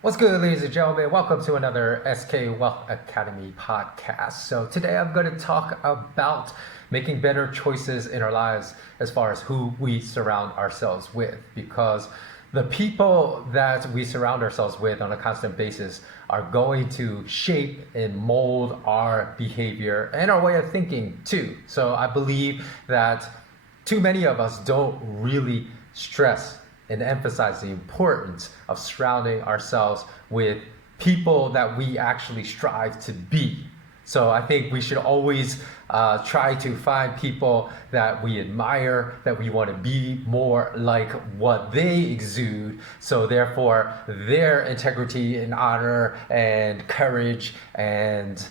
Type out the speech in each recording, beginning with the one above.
What's good, ladies and gentlemen? Welcome to another SK Wealth Academy podcast. So, today I'm going to talk about making better choices in our lives as far as who we surround ourselves with, because the people that we surround ourselves with on a constant basis are going to shape and mold our behavior and our way of thinking too. So, I believe that too many of us don't really stress and emphasize the importance of surrounding ourselves with people that we actually strive to be. So I think we should always try to find people that we admire, that we want to be more like what they exude. So therefore, their integrity and honor and courage and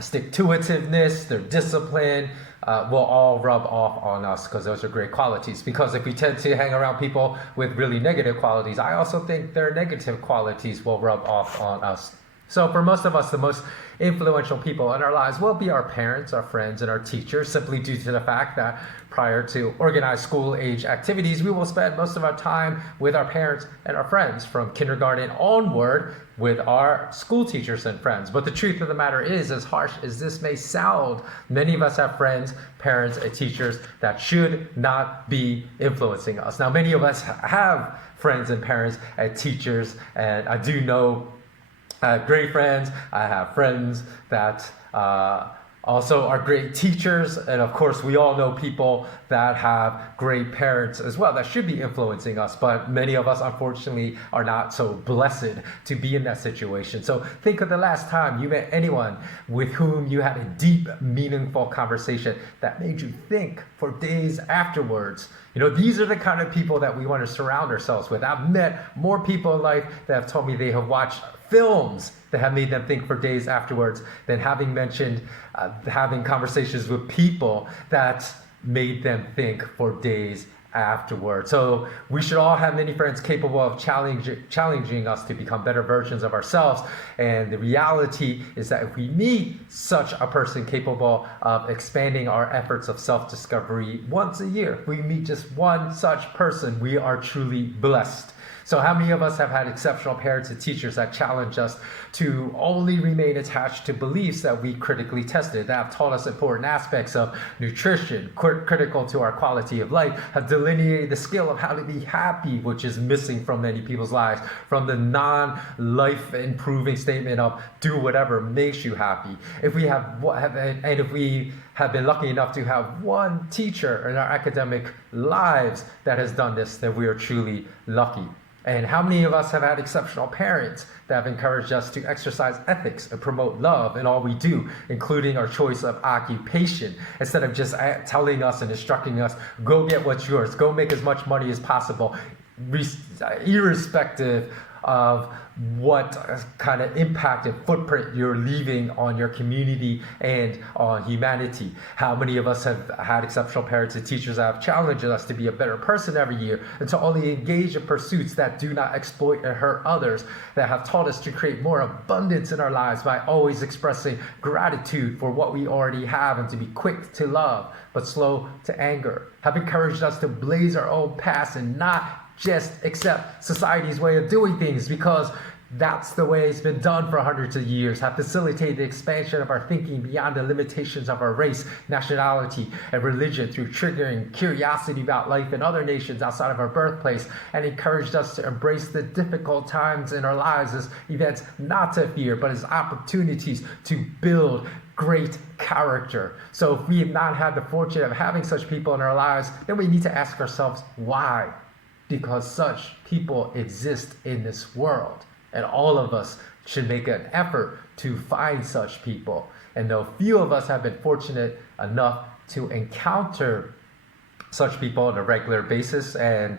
stick-to-itiveness, their discipline, will all rub off on us, because those are great qualities. Because if we tend to hang around people with really negative qualities, I also think their negative qualities will rub off on us. So for most of us, the most influential people in our lives will be our parents, our friends, and our teachers, simply due to the fact that prior to organized school-age activities, we will spend most of our time with our parents and our friends, from kindergarten onward with our school teachers and friends. But the truth of the matter is, as harsh as this may sound, many of us have friends, parents, and teachers that should not be influencing us. Now, many of us have friends and parents and teachers, and I do know I have great friends. I have friends that also are great teachers. And of course, we all know people that have great parents as well that should be influencing us. But many of us, unfortunately, are not so blessed to be in that situation. So think of the last time you met anyone with whom you had a deep, meaningful conversation that made you think for days afterwards. You know, these are the kind of people that we want to surround ourselves with. I've met more people in life that have told me they have watched films that have made them think for days afterwards than having conversations with people that made them think for days afterwards. So we should all have many friends capable of challenging us to become better versions of ourselves. And the reality is that if we meet such a person capable of expanding our efforts of self-discovery once a year, if we meet just one such person, we are truly blessed. So how many of us have had exceptional parents and teachers that challenge us to only remain attached to beliefs that we critically tested, that have taught us important aspects of nutrition, critical to our quality of life, have delineated the skill of how to be happy, which is missing from many people's lives, from the non-life improving statement of do whatever makes you happy. If we have been lucky enough to have one teacher in our academic lives that has done this, then we are truly lucky. And how many of us have had exceptional parents that have encouraged us to exercise ethics and promote love in all we do, including our choice of occupation, instead of just telling us and instructing us, go get what's yours, go make as much money as possible, irrespective of what kind of impact and footprint you're leaving on your community and on humanity. How many of us have had exceptional parents and teachers that have challenged us to be a better person every year and to only engage in pursuits that do not exploit and hurt others, that have taught us to create more abundance in our lives by always expressing gratitude for what we already have and to be quick to love but slow to anger, have encouraged us to blaze our own paths and not just accept society's way of doing things because that's the way it's been done for hundreds of years, have facilitated the expansion of our thinking beyond the limitations of our race, nationality, and religion through triggering curiosity about life in other nations outside of our birthplace, and encouraged us to embrace the difficult times in our lives as events not to fear, but as opportunities to build great character. So if we have not had the fortune of having such people in our lives, then we need to ask ourselves why. Because such people exist in this world, and all of us should make an effort to find such people. And though few of us have been fortunate enough to encounter such people on a regular basis, and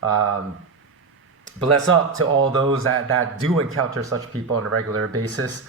bless up to all those that do encounter such people on a regular basis,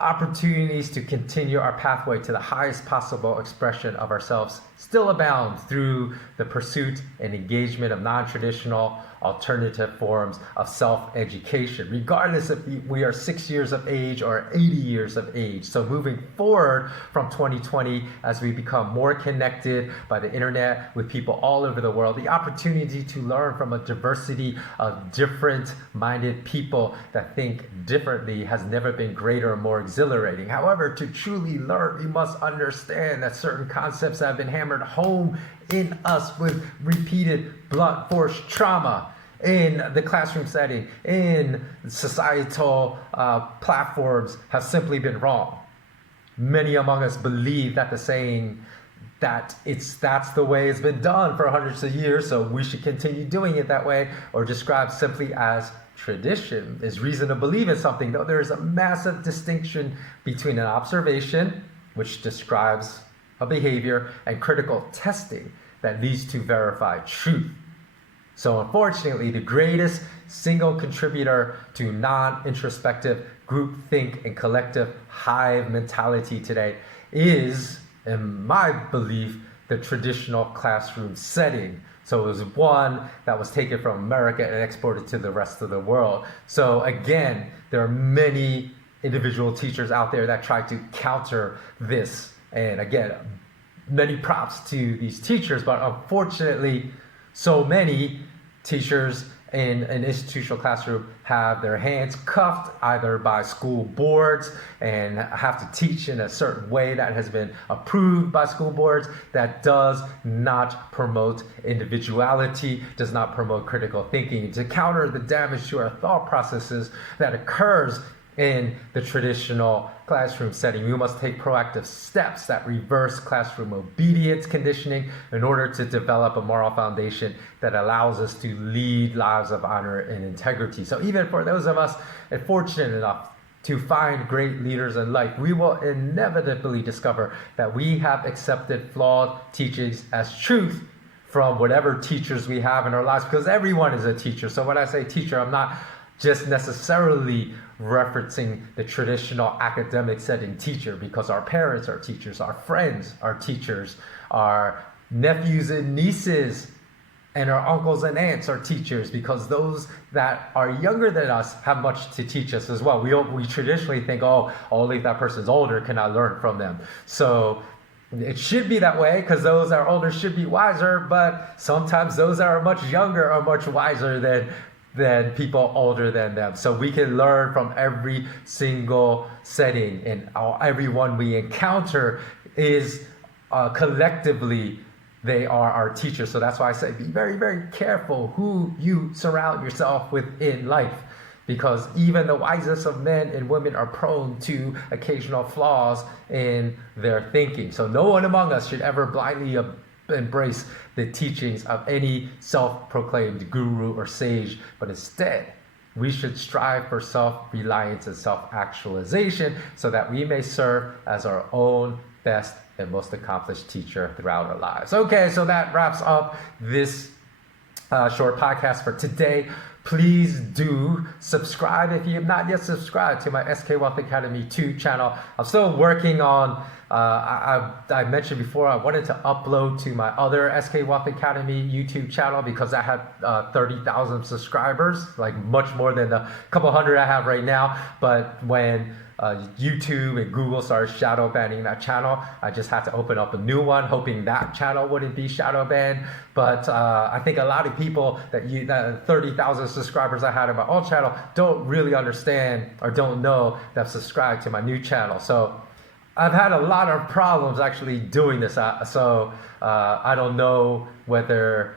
opportunities to continue our pathway to the highest possible expression of ourselves still abound through the pursuit and engagement of non-traditional alternative forms of self-education, regardless if we are 6 years of age or 80 years of age. So moving forward from 2020, as we become more connected by the internet with people all over the world, the opportunity to learn from a diversity of different-minded people that think differently has never been greater or more exhilarating. However, to truly learn, we must understand that certain concepts have been hammered home in us with repeated blunt force trauma in the classroom setting, in societal platforms, have simply been wrong. Many among us believe that the saying that that's the way it's been done for hundreds of years, so we should continue doing it that way, or described simply as tradition, is reason to believe in something, though there is a massive distinction between an observation, which describes a behavior, and critical testing that leads to verified truth. So unfortunately, the greatest single contributor to non-introspective groupthink and collective hive mentality today is, in my belief, the traditional classroom setting. So it was one that was taken from America and exported to the rest of the world. So again, there are many individual teachers out there that try to counter this. And again, many props to these teachers, but unfortunately, so many teachers in an institutional classroom have their hands cuffed either by school boards and have to teach in a certain way that has been approved by school boards that does not promote individuality, does not promote critical thinking. To counter the damage to our thought processes that occurs in the traditional classroom setting, we must take proactive steps that reverse classroom obedience conditioning in order to develop a moral foundation that allows us to lead lives of honor and integrity. So even for those of us fortunate enough to find great leaders in life, we will inevitably discover that we have accepted flawed teachings as truth from whatever teachers we have in our lives, because everyone is a teacher. So when I say teacher, I'm not just necessarily referencing the traditional academic setting teacher, because our parents are teachers, our friends are teachers, our nephews and nieces and our uncles and aunts are teachers, because those that are younger than us have much to teach us as well. We traditionally think, oh, only if that person's older can I learn from them. So it should be that way, because those that are older should be wiser, but sometimes those that are much younger are much wiser than people older than them. So we can learn from every single setting, and everyone we encounter is collectively, they are our teachers. So that's why I say be very, very careful who you surround yourself with in life, because even the wisest of men and women are prone to occasional flaws in their thinking. So no one among us should ever blindly embrace the teachings of any self-proclaimed guru or sage, but instead we should strive for self-reliance and self-actualization so that we may serve as our own best and most accomplished teacher throughout our lives. Okay, so that wraps up this short podcast for today. Please do subscribe if you have not yet subscribed to my SK Wealth Academy 2 channel. I'm still working on, I mentioned before, I wanted to upload to my other SK Wealth Academy YouTube channel, because I had 30,000 subscribers, like much more than the couple hundred I have right now. But when YouTube and Google started shadow banning that channel, I just had to open up a new one, hoping that channel wouldn't be shadow banned. But I think a lot of people that 30,000 subscribers I had in my old channel don't really understand or don't know that I've subscribed to my new channel. So I've had a lot of problems actually doing this. So I don't know whether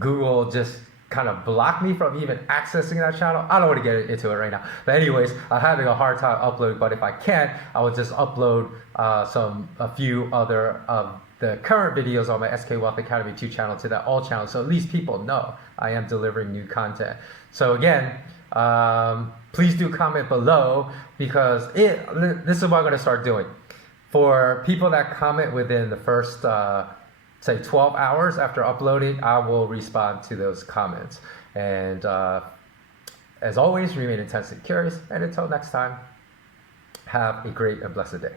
Google just kind of blocked me from even accessing that channel. I don't want to get into it right now. But anyways, I'm having a hard time uploading, but if I can, I will just upload a few other of the current videos on my SK Wealth Academy 2 channel to that old channel, so at least people know I am delivering new content. So again, please do comment below, because this is what I'm going to start doing. For people that comment within the first say 12 hours after uploading, I will respond to those comments. And as always, remain intensely curious. And until next time, have a great and blessed day.